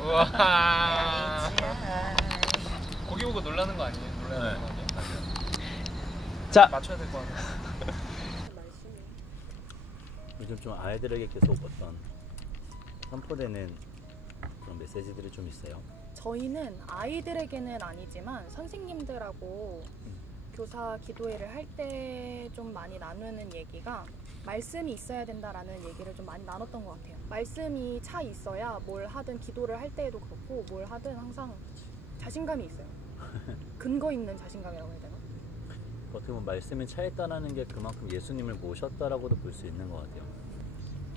우와. 고기 보고 놀라는 거 아니에요? 놀라는 거 아니에요? 자, 맞춰야 될 거 같아요. 요즘 좀 아이들에게 계속 어떤 선포되는 그런 메시지들이 좀 있어요. 저희는 아이들에게는 아니지만 선생님들하고 교사 기도회를 할 때 좀 많이 나누는 얘기가 말씀이 있어야 된다라는 얘기를 좀 많이 나눴던 것 같아요. 말씀이 차 있어야 뭘 하든 기도를 할 때에도 그렇고 뭘 하든 항상 자신감이 있어요. 근거 있는 자신감이라고 해야 되나? 어떻게 보면 말씀이 차있다는 게 그만큼 예수님을 모셨다라고도 볼 수 있는 것 같아요.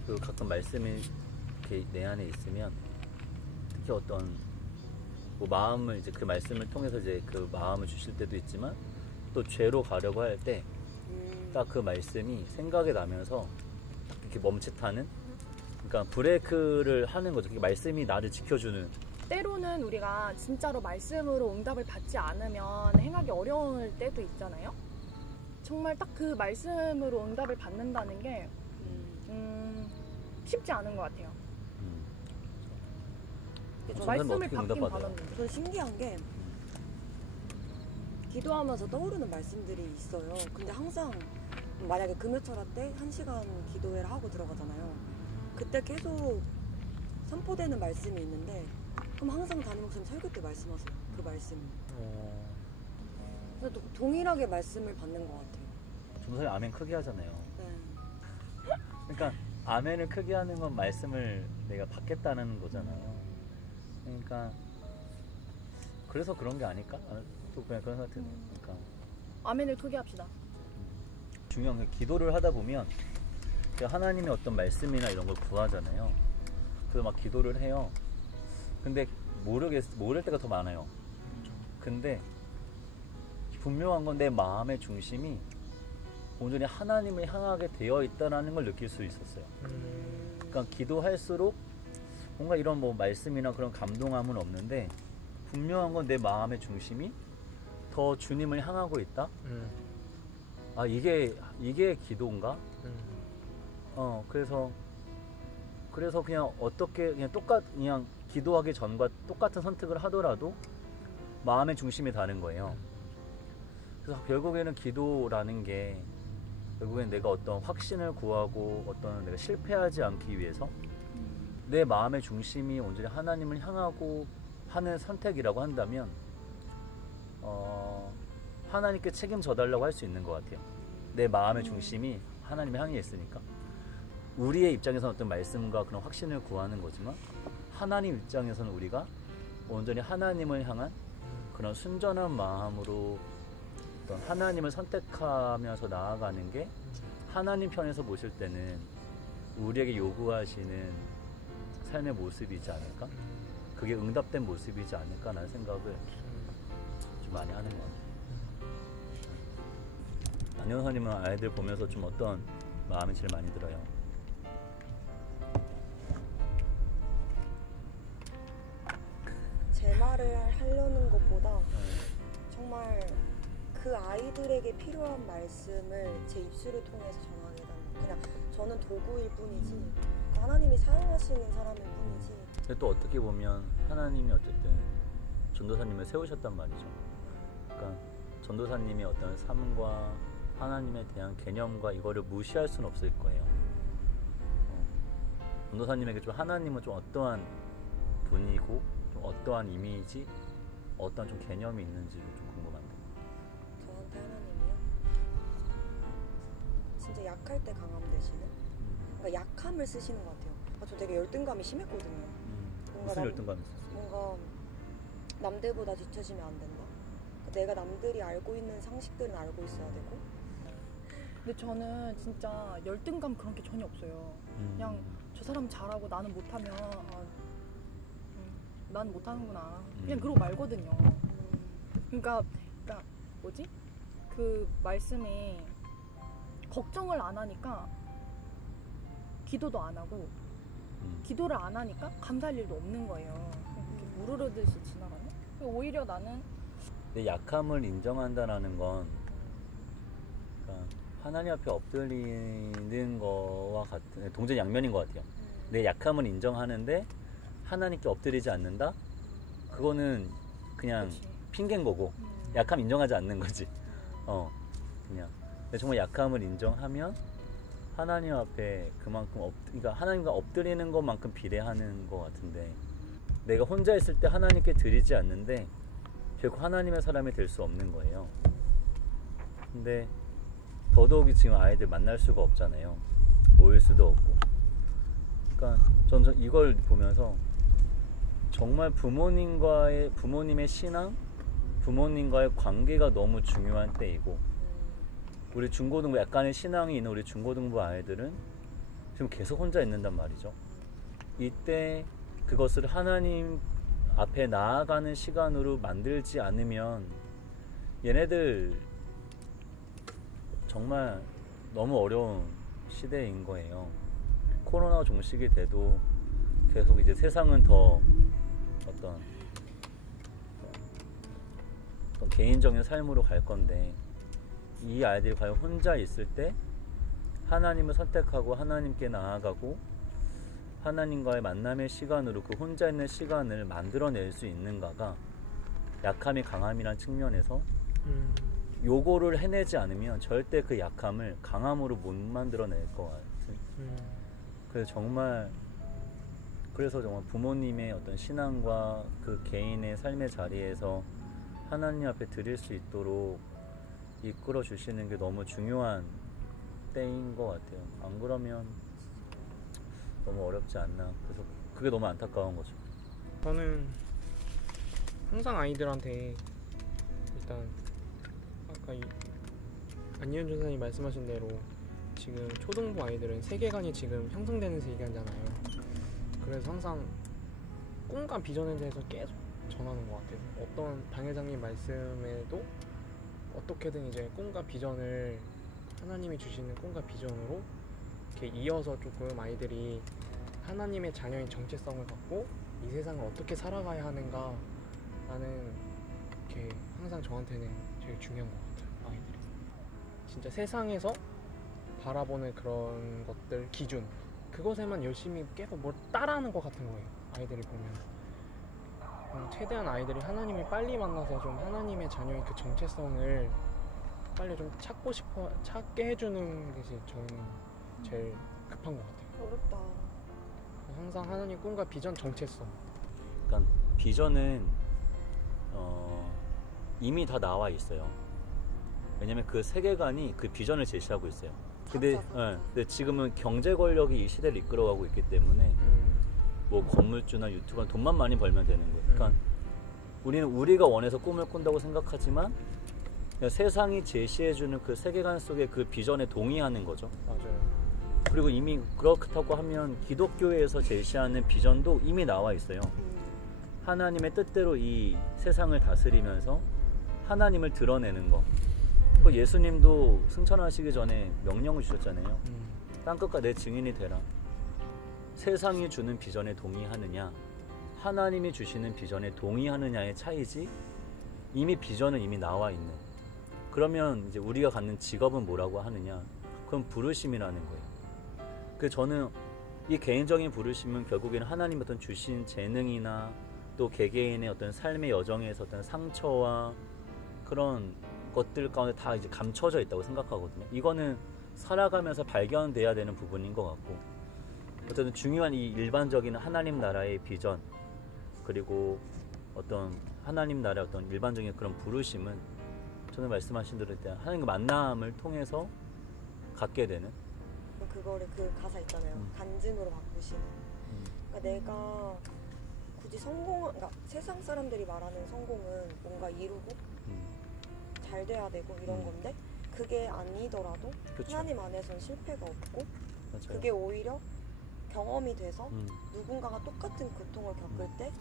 그 가끔 말씀이 이렇게 내 안에 있으면 특히 어떤 뭐 마음을 이제 그 말씀을 통해서 이제 그 마음을 주실 때도 있지만 또 죄로 가려고 할 때 딱 그 말씀이 생각이 나면서 이렇게 멈칫하는, 그러니까 브레이크를 하는 거죠. 말씀이 나를 지켜주는. 때로는 우리가 진짜로 말씀으로 응답을 받지 않으면 행하기 어려울 때도 있잖아요. 정말 딱 그 말씀으로 응답을 받는다는 게 쉽지 않은 것 같아요. 말씀을 받긴 받았는데. 저 신기한 게 기도하면서 떠오르는 말씀들이 있어요. 근데 항상 만약에 금요철화 때 1시간 기도회를 하고 들어가잖아요. 그때 계속 선포되는 말씀이 있는데 그럼 항상 담임 목사님 설교 때 말씀하세요. 그 말씀이. 그래서 동일하게 말씀을 받는 것 같아요. 전도사님 아멘 크게 하잖아요. 네. 그러니까 아멘을 크게 하는 건 말씀을 내가 받겠다는 거잖아요. 그러니까 그래서 그런 게 아닐까? 또 그냥 그런 생각 드네요. 그러니까 아멘을 크게 합시다. 중요한 게 기도를 하다 보면 하나님의 어떤 말씀이나 이런 걸 구하잖아요. 그래서 막 기도를 해요. 근데 모를 때가 더 많아요. 근데 분명한 건 내 마음의 중심이 온전히 하나님을 향하게 되어 있다는 걸 느낄 수 있었어요. 그러니까 기도할수록 뭔가 이런 뭐 말씀이나 그런 감동함은 없는데 분명한 건 내 마음의 중심이 더 주님을 향하고 있다. 아 이게 기도인가? 그래서 그냥 어떻게 그냥 기도하기 전과 똑같은 선택을 하더라도 마음의 중심이 다른 거예요. 그래서 결국에는 기도라는 게 결국엔 내가 어떤 확신을 구하고 어떤 내가 실패하지 않기 위해서 내 마음의 중심이 온전히 하나님을 향하고 하는 선택이라고 한다면 하나님께 책임져 달라고 할 수 있는 것 같아요. 내 마음의 중심이 하나님을 향해 있으니까 우리의 입장에서는 어떤 말씀과 그런 확신을 구하는 거지만 하나님 입장에서는 우리가 온전히 하나님을 향한 그런 순전한 마음으로 어떤 하나님을 선택하면서 나아가는 게 하나님 편에서 보실 때는 우리에게 요구하시는 삶의 모습이지 않을까? 그게 응답된 모습이지 않을까라는 생각을 좀 많이 하는 것 같아요. 안현사님은 아이들 보면서 좀 어떤 마음이 제일 많이 들어요? 제 말을 하려는 것보다 정말 그 아이들에게 필요한 말씀을 제 입술을 통해서 전하게 되는, 그냥 저는 도구일 뿐이지 하나님이 사용하시는 사람일 뿐이지. 근데 또 어떻게 보면 하나님이 어쨌든 전도사님을 세우셨단 말이죠. 그러니까 전도사님의 어떤 삶과 하나님에 대한 개념과 이거를 무시할 수는 없을 거예요. 전도사님에게 좀 하나님은 좀 어떠한 분이고 좀 어떠한 이미지, 어떠한 좀 개념이 있는지 좀 궁금한데. 저한테 하나님이요? 진짜 약할 때 강함 되시는? 그러니까 약함을 쓰시는 것 같아요. 저 되게 열등감이 심했거든요. 무슨 열등감이 있었어요? 뭔가 남들보다 뒤처지면 안 된다. 내가 남들이 알고 있는 상식들은 알고 있어야 되고. 근데 저는 진짜 열등감 그런 게 전혀 없어요. 그냥 저 사람 잘하고 나는 못하면 난 못하는구나. 그냥 그러고 말거든요. 그러니까 뭐지? 그 말씀이 걱정을 안 하니까 기도도 안 하고 기도를 안 하니까 감사할 일도 없는 거예요. 이렇게 무르르듯이 지나가네. 오히려 나는 내 약함을 인정한다라는 건 그러니까 하나님 앞에 엎드리는 거와 같은 동전 양면인 것 같아요. 내 약함을 인정하는데 하나님께 엎드리지 않는다? 그거는 그냥 그치. 핑계인 거고 음. 약함 인정하지 않는 거지. 그냥. 근데 정말 약함을 인정하면 하나님 앞에 그만큼 그러니까 하나님과 엎드리는 것만큼 비례하는 것 같은데, 내가 혼자 있을 때 하나님께 드리지 않는데 결국 하나님의 사람이 될 수 없는 거예요. 근데 더더욱이 지금 아이들 만날 수가 없잖아요. 모일 수도 없고. 그러니까 전 이걸 보면서 정말 부모님의 신앙, 부모님과의 관계가 너무 중요한 때이고, 우리 중고등부 약간의 신앙이 있는 우리 중고등부 아이들은 지금 계속 혼자 있는단 말이죠. 이때 그것을 하나님 앞에 나아가는 시간으로 만들지 않으면 얘네들 정말 너무 어려운 시대인 거예요. 코로나 종식이 돼도 계속 이제 세상은 더 어떤 개인적인 삶으로 갈 건데, 이 아이들이 과연 혼자 있을 때 하나님을 선택하고 하나님께 나아가고 하나님과의 만남의 시간으로 그 혼자 있는 시간을 만들어낼 수 있는가가 약함이 강함이란 측면에서 요거를 해내지 않으면 절대 그 약함을 강함으로 못 만들어낼 것 같은. 그래서 정말 부모님의 어떤 신앙과 그 개인의 삶의 자리에서 하나님 앞에 드릴 수 있도록 이끌어 주시는 게 너무 중요한 때인 것 같아요. 안 그러면 너무 어렵지 않나. 그래서 그게 너무 안타까운 거죠. 저는 항상 아이들한테 일단 아까 안예은 전사님 말씀하신 대로 지금 초등부 아이들은 세계관이 지금 형성되는 세계관이잖아요. 그래서 항상 꿈과 비전에 대해서 계속 전하는 것 같아요. 어떤 당회장님 말씀에도 어떻게든 이제 꿈과 비전을 하나님이 주시는 꿈과 비전으로 이렇게 이어서 조금 아이들이 하나님의 자녀인 정체성을 갖고 이 세상을 어떻게 살아가야 하는가 라는 게 항상 저한테는 제일 중요한 것 같아요. 아이들이 진짜 세상에서 바라보는 그런 것들 기준, 그것에만 열심히 계속 뭘 따라하는 것 같은 거예요. 아이들이 보면 최대한 아이들이 하나님을 빨리 만나서 좀 하나님의 자녀의 그 정체성을 빨리 좀 찾게 해주는 것이 저는 제일 급한 것 같아요. 어렵다. 항상 하나님 꿈과 비전, 정체성. 그러니까 비전은 이미 다 나와 있어요. 왜냐면 그 세계관이 그 비전을 제시하고 있어요. 근데 지금은 경제 권력이 이 시대를 이끌어가고 있기 때문에 뭐 건물주나 유튜브나 돈만 많이 벌면 되는 거예요. 그러니까 우리는 우리가 원해서 꿈을 꾼다고 생각하지만 세상이 제시해주는 그 세계관 속에 그 비전에 동의하는 거죠. 맞아요. 그리고 이미 그렇다고 하면 기독교에서 제시하는 비전도 이미 나와 있어요. 하나님의 뜻대로 이 세상을 다스리면서 하나님을 드러내는 거. 예수님도 승천하시기 전에 명령을 주셨잖아요. 땅끝과 내 증인이 되라. 세상이 주는 비전에 동의하느냐, 하나님이 주시는 비전에 동의하느냐의 차이지, 이미 비전은 이미 나와 있는. 그러면 이제 우리가 갖는 직업은 뭐라고 하느냐? 그건 부르심이라는 거예요. 그래서 저는 이 개인적인 부르심은 결국에는 하나님 어떤 주신 재능이나 또 개개인의 어떤 삶의 여정에서 어떤 상처와 그런 것들 가운데 다 이제 감춰져 있다고 생각하거든요. 이거는 살아가면서 발견돼야 되는 부분인 것 같고, 어쨌든 중요한 이 일반적인 하나님 나라의 비전, 그리고 어떤 하나님 나라의 어떤 일반적인 그런 부르심은 저는 말씀하신 대로 하나님과 만남을 통해서 갖게 되는. 그거를 그 가사 있잖아요. 간증으로 바꾸시는. 그러니까 내가 굳이 그러니까 세상 사람들이 말하는 성공은 뭔가 이루고 잘 돼야 되고 이런 건데, 그게 아니더라도 그쵸. 하나님 안에선 실패가 없고, 맞아요. 그게 오히려 경험이 돼서 누군가가 똑같은 고통을 겪을 때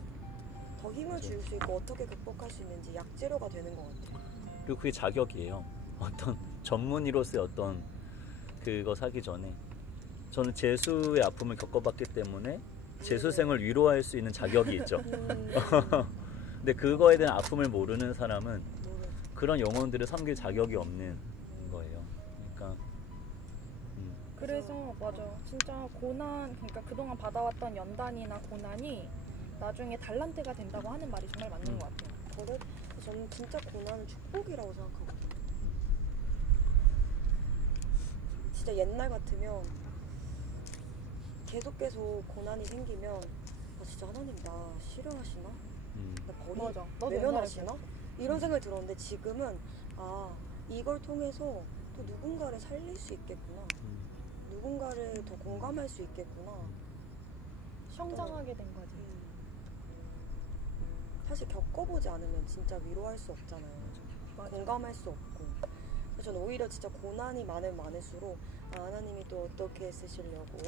더 힘을 줄 수 있고 어떻게 극복할 수 있는지 약재료가 되는 것 같아요. 그리고 그게 자격이에요. 어떤 전문의로서의 어떤 그거 사기 전에 저는 재수의 아픔을 겪어봤기 때문에 재수생을 위로할 수 있는 자격이 있죠. 근데 그거에 대한 아픔을 모르는 사람은 그런 영혼들을 섬길 자격이 없는 거예요. 그러니까 그래서 맞아. 진짜 고난, 그러니까 그동안 받아왔던 연단이나 고난이 나중에 달란트가 된다고 하는 말이 정말 맞는 것 같아요. 저는 진짜 고난은 축복이라고 생각하거든요. 진짜 옛날 같으면 계속 고난이 생기면 진짜 하나님 나 싫어하시나? 나 맞아. 나도 외면하시나? 이런 생각이 들었는데 지금은 이걸 통해서 또 누군가를 살릴 수 있겠구나. 누군가를 더 공감할 수 있겠구나. 성장하게 된 거지. 사실 겪어보지 않으면 진짜 위로할 수 없잖아요. 맞아. 공감할 수 없고. 그래서 저는 오히려 진짜 고난이 많을수록 하나님이 또 어떻게 쓰시려고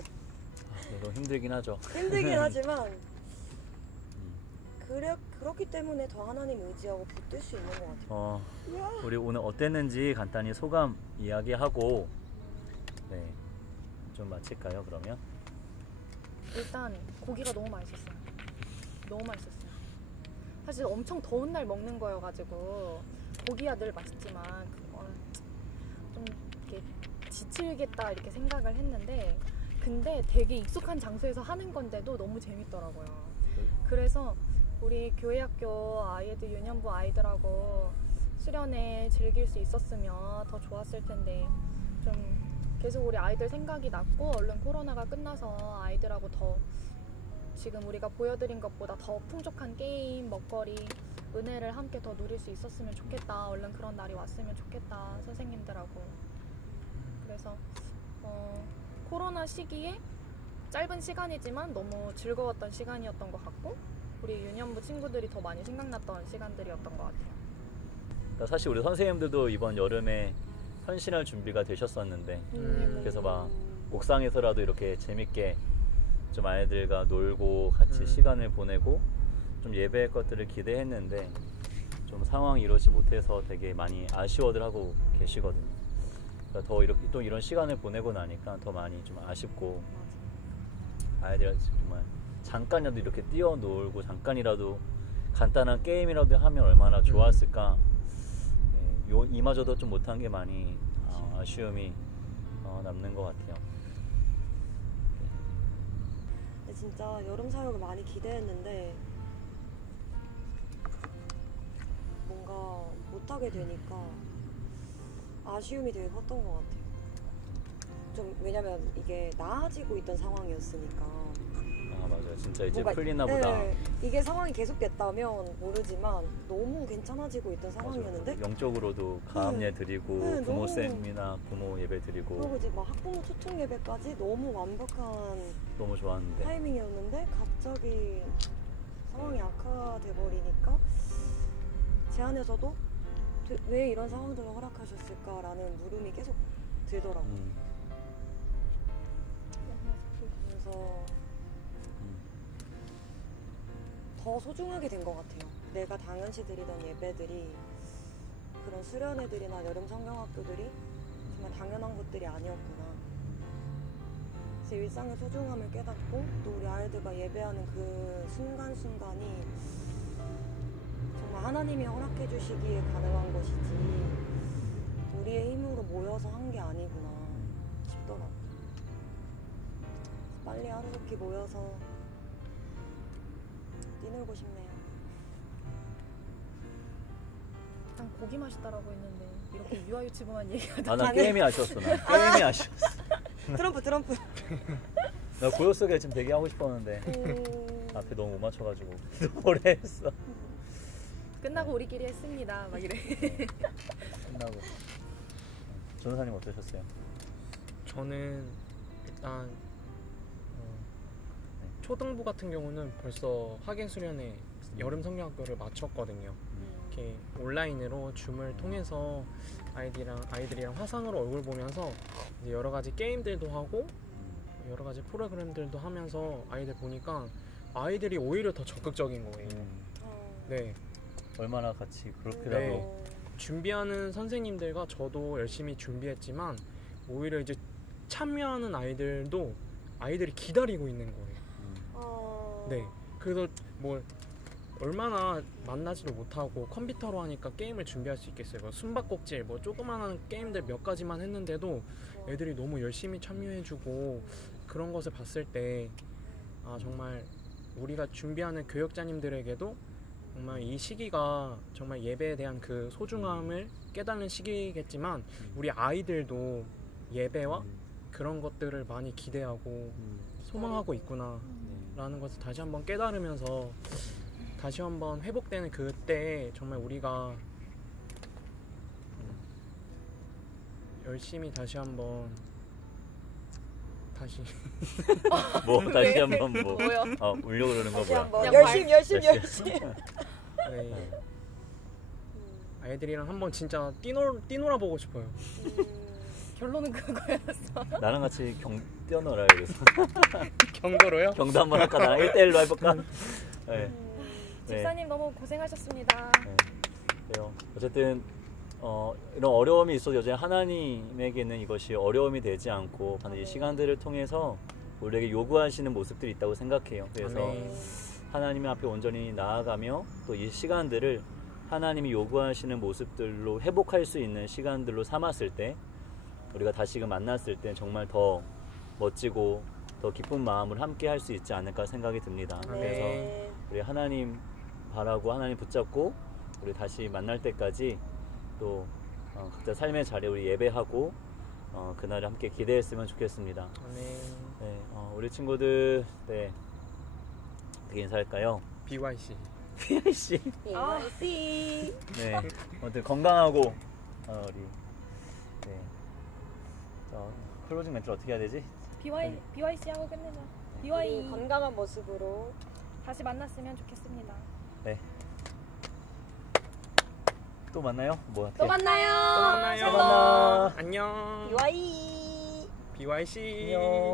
너무 힘들긴 하죠. 힘들긴 하지만 그렇기 때문에 더 하나님 의지하고 붙들 수 있는 것 같아요. 우리 오늘 어땠는지 간단히 소감 이야기하고 좀 마칠까요 그러면? 일단 고기가 너무 맛있었어요. 너무 맛있었어요. 사실 엄청 더운 날 먹는 거여가지고 고기야 늘 맛있지만 좀 이렇게 지치겠다 이렇게 생각을 했는데 근데 되게 익숙한 장소에서 하는 건데도 너무 재밌더라고요. 그래서 우리 교회학교 아이들 유년부 아이들하고 수련회 즐길 수 있었으면 더 좋았을 텐데 좀 계속 우리 아이들 생각이 났고 얼른 코로나가 끝나서 아이들하고 더 지금 우리가 보여드린 것보다 더 풍족한 게임, 먹거리, 은혜를 함께 더 누릴 수 있었으면 좋겠다. 얼른 그런 날이 왔으면 좋겠다. 선생님들하고. 그래서 코로나 시기에 짧은 시간이지만 너무 즐거웠던 시간이었던 것 같고 우리 유년부 친구들이 더 많이 생각났던 시간들이었던 것 같아요. 그러니까 사실 우리 선생님들도 이번 여름에 헌신할 준비가 되셨었는데 그래서 막 옥상에서라도 이렇게 재밌게 좀 아이들과 놀고 같이 시간을 보내고 좀 예배할 것들을 기대했는데 좀 상황이 이러지 못해서 되게 많이 아쉬워들 하고 계시거든요. 그러니까 더 이렇게 또 이런 시간을 보내고 나니까 더 많이 좀 아쉽고 아이들 정말 잠깐이라도 이렇게 뛰어놀고 잠깐이라도 간단한 게임이라도 하면 얼마나 좋았을까. 이마저도 좀 못한 게 많이 아쉬움이 남는 것 같아요. 진짜 여름 사역을 많이 기대했는데 뭔가 못하게 되니까 아쉬움이 되게 컸던 것 같아요. 좀 왜냐면 이게 나아지고 있던 상황이었으니까. 맞아요. 진짜 이제 뭔가, 풀리나 보다. 네, 이게 상황이 계속됐다면 모르지만 너무 괜찮아지고 있던 상황이었는데 영적으로도 가압예 드리고 부모쌤이나 부모 예배 드리고 그리고 이제 막 학부모 초청 예배까지 너무 완벽한 너무 좋았는데 타이밍이었는데 갑자기 상황이 악화돼 버리니까 제 안에서도 왜 이런 상황들을 허락하셨을까라는 물음이 계속 들더라고요. 그래서 더 소중하게 된 것 같아요. 내가 당연시 드리던 예배들이 그런 수련회들이나 여름 성경학교들이 정말 당연한 것들이 아니었구나. 제 일상의 소중함을 깨닫고 또 우리 아이들과 예배하는 그 순간순간이 정말 하나님이 허락해 주시기에 가능한 것이지 우리의 힘으로 모여서 한 게 아니구나 싶더라고요. 빨리 하루속히 모여서 뛰놀고 싶네요. 일단 고기 맛있다라고 했는데 이렇게 유아유치부만 얘기하다. 난 게임이 아쉬웠어. 난 게임이 아쉬웠어. 트럼프. 나 고요 속에 지금 되게 하고 싶었는데 앞에 너무 못 맞춰가지고 오래 했어. 끝나고 우리끼리 했습니다. 막 이래. 끝나고. 전도사님 어떠셨어요? 저는 일단 초등부 같은 경우는 벌써 학예 수련회 여름 성경학교를 마쳤거든요. 이렇게 온라인으로 줌을 통해서 아이들이랑 화상으로 얼굴 보면서 이제 여러 가지 게임들도 하고 여러 가지 프로그램들도 하면서 아이들 보니까 아이들이 오히려 더 적극적인 거예요. 네. 얼마나 같이 그렇게라도 준비하는 선생님들과 저도 열심히 준비했지만 오히려 이제 참여하는 아이들이 기다리고 있는 거예요. 네. 그래서 뭐 얼마나 만나지도 못하고 컴퓨터로 하니까 게임을 준비할 수 있겠어요. 뭐 숨바꼭질, 뭐 조그마한 게임들 몇 가지만 했는데도 애들이 너무 열심히 참여해주고 그런 것을 봤을 때 정말 우리가 준비하는 교역자님들에게도 정말 이 시기가 정말 예배에 대한 그 소중함을 깨닫는 시기겠지만 우리 아이들도 예배와 그런 것들을 많이 기대하고 소망하고 있구나 라는 것을 다시 한번 깨달으면서 다시 한번 회복되는 그때 정말 우리가 열심히 다시 한번 다시 뭐 다시 한번 뭐 뭐요? 울려 그러는 거 다시 뭐야? 한번 그냥 열심히. 네, 아이들이랑 한번 진짜 뛰놀아 보고 싶어요. 결론은 그거였어. 나랑 같이 뛰어놀아요. 그래서 경도로요? 경도 한번 할까? 나랑 1대1로 해볼까? 네. 네. 집사님 너무 고생하셨습니다. 네. 그래요. 어쨌든 이런 어려움이 있어도 여전히 하나님에게는 이것이 어려움이 되지 않고 반드시 시간들을 통해서 우리에게 요구하시는 모습들이 있다고 생각해요. 그래서 아멘. 하나님 앞에 온전히 나아가며 또 이 시간들을 하나님이 요구하시는 모습들로 회복할 수 있는 시간들로 삼았을 때 우리가 다시금 만났을 때 정말 더 멋지고 더 기쁜 마음을 함께 할 수 있지 않을까 생각이 듭니다. 그래서 우리 하나님 바라고 하나님 붙잡고 우리 다시 만날 때까지 또 각자 삶의 자리에 우리 예배하고 그날을 함께 기대했으면 좋겠습니다. 네, 우리 친구들 어떻게 인사할까요? BYC PIC. BYC. 네, 아무튼 건강하고 우리 클로징 멘트를 어떻게 해야 되지? BYC 하고 끝내자. 우리 BY 건강한 모습으로 다시 만났으면 좋겠습니다. 네. 또 만나요? 뭐 또 만나요. 또 만나요. 샬롬. 안녕. BY. BYC 안녕.